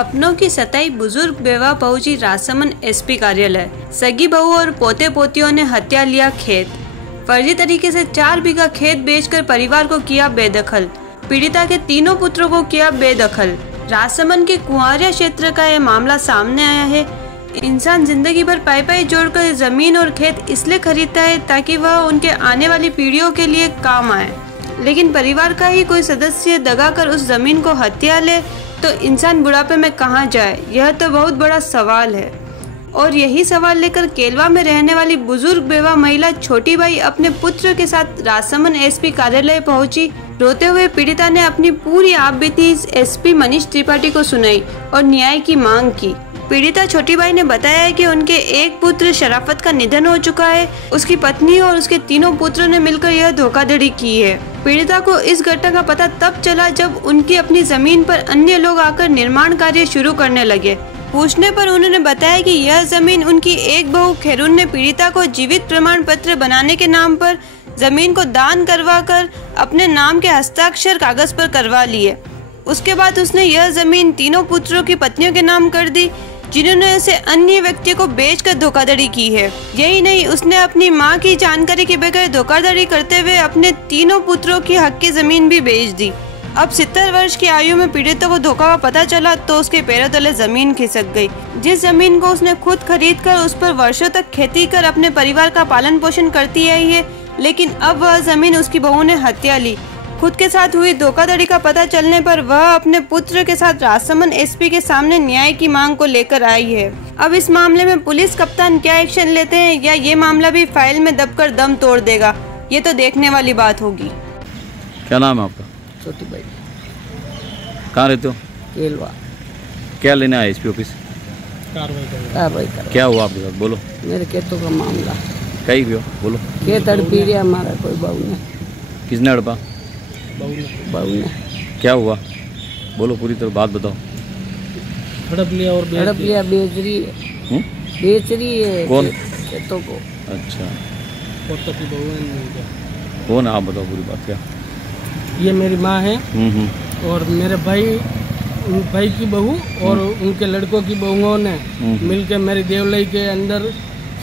अपनों की सताई बुजुर्ग बेवा पहुंची राजसमंद एसपी कार्यालय। सगी बहू और पोते पोतियों ने हत्या लिया खेत। फर्जी तरीके से 4 बीघा खेत बेचकर परिवार को किया बेदखल। पीड़िता के तीनों पुत्रों को किया बेदखल। राजसमंद के कुंवारिया क्षेत्र का यह मामला सामने आया है। इंसान जिंदगी भर पाई जोड़कर जमीन और खेत इसलिए खरीदता है ताकि वह उनके आने वाली पीढ़ियों के लिए काम आए, लेकिन परिवार का ही कोई सदस्य दगा कर उस जमीन को हथिया ले तो इंसान बुढ़ापे में कहाँ जाए, यह तो बहुत बड़ा सवाल है। और यही सवाल लेकर केलवा में रहने वाली बुजुर्ग बेवा महिला छोटी बाई अपने पुत्र के साथ राजसमंद एसपी कार्यालय पहुंची। रोते हुए पीड़िता ने अपनी पूरी आपबीती एसपी मनीष त्रिपाठी को सुनाई और न्याय की मांग की। पीड़िता छोटी बाई ने बताया है कि उनके एक पुत्र शराफत का निधन हो चुका है। उसकी पत्नी और उसके तीनों पुत्रों ने मिलकर यह धोखाधड़ी की है। पीड़िता को इस घटना का पता तब चला जब उनकी अपनी जमीन पर अन्य लोग आकर निर्माण कार्य शुरू करने लगे। पूछने पर उन्होंने बताया कि यह जमीन उनकी एक बहू खैरून ने पीड़िता को जीवित प्रमाण पत्र बनाने के नाम पर जमीन को दान करवाकर अपने नाम के हस्ताक्षर कागज पर करवा लिए। उसके बाद उसने यह जमीन तीनों पुत्रों की पत्नियों के नाम कर दी, जिन्होंने उसे अन्य व्यक्ति को बेचकर धोखाधड़ी की है। यही नहीं, उसने अपनी मां की जानकारी के बगैर धोखाधड़ी करते हुए अपने तीनों पुत्रों की हक की जमीन भी बेच दी। अब 70 वर्ष की आयु में पीड़िता को धोखा का पता चला तो उसके पैरों तले जमीन खिसक गई। जिस जमीन को उसने खुद खरीद कर उस पर वर्षों तक खेती कर अपने परिवार का पालन पोषण करती आई है, लेकिन अब वह जमीन उसकी बहू ने हत्या ली। खुद के साथ हुई धोखाधड़ी का पता चलने पर वह अपने पुत्र के साथ राजसमंद एसपी के सामने न्याय की मांग को लेकर आई है। अब इस मामले में पुलिस कप्तान क्या एक्शन लेते हैं या ये मामला भी फाइल में दबकर दम तोड़ देगा, ये तो देखने वाली बात होगी। क्या नाम है आपका? छोटी बाई। कहाँ रहते हो? केलवा। क्या लेने आए एसपी ऑफिस? कार्रवाई कर। क्या हुआ आपके साथ, बोलो। मेरे खेतों का मामला। कहीं भी हो, बोलो। खेत हड़पी रहा हमारा, कोई बहू ने। किसने हड़पा? बहू ने। क्या हुआ, बोलो, पूरी तरह बात बताओ। हड़प लिया और हड़प लिया, बेच रही है। बेच रही है कौन? खेतों को। अच्छा, पोतों की बहू है। कौन है, आप बताओ पूरी बात। क्या? ये मेरी माँ है और मेरे भाई की बहू और उनके लड़कों की बहुओं ने मिलके मेरी देवलई के अंदर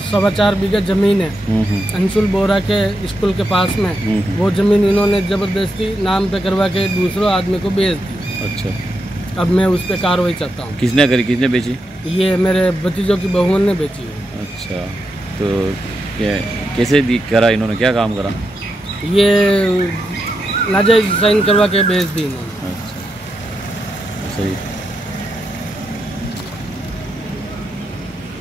4.25 बीघा जमीन है अंशुल बोरा के स्कूल के पास में। वो जमीन इन्होंने जबरदस्ती नाम पे करवा के दूसरों आदमी को बेच दी। अच्छा, अब मैं उस पर कार्रवाई चाहता हूँ। किसने करी, किसने बेची? ये मेरे भतीजों की बहुओं ने बेची है। अच्छा, तो कैसे करा इन्होंने, क्या काम करा? ये नाजायज साइन करवा के बेच दी इन्होंने। अच्छा, सही।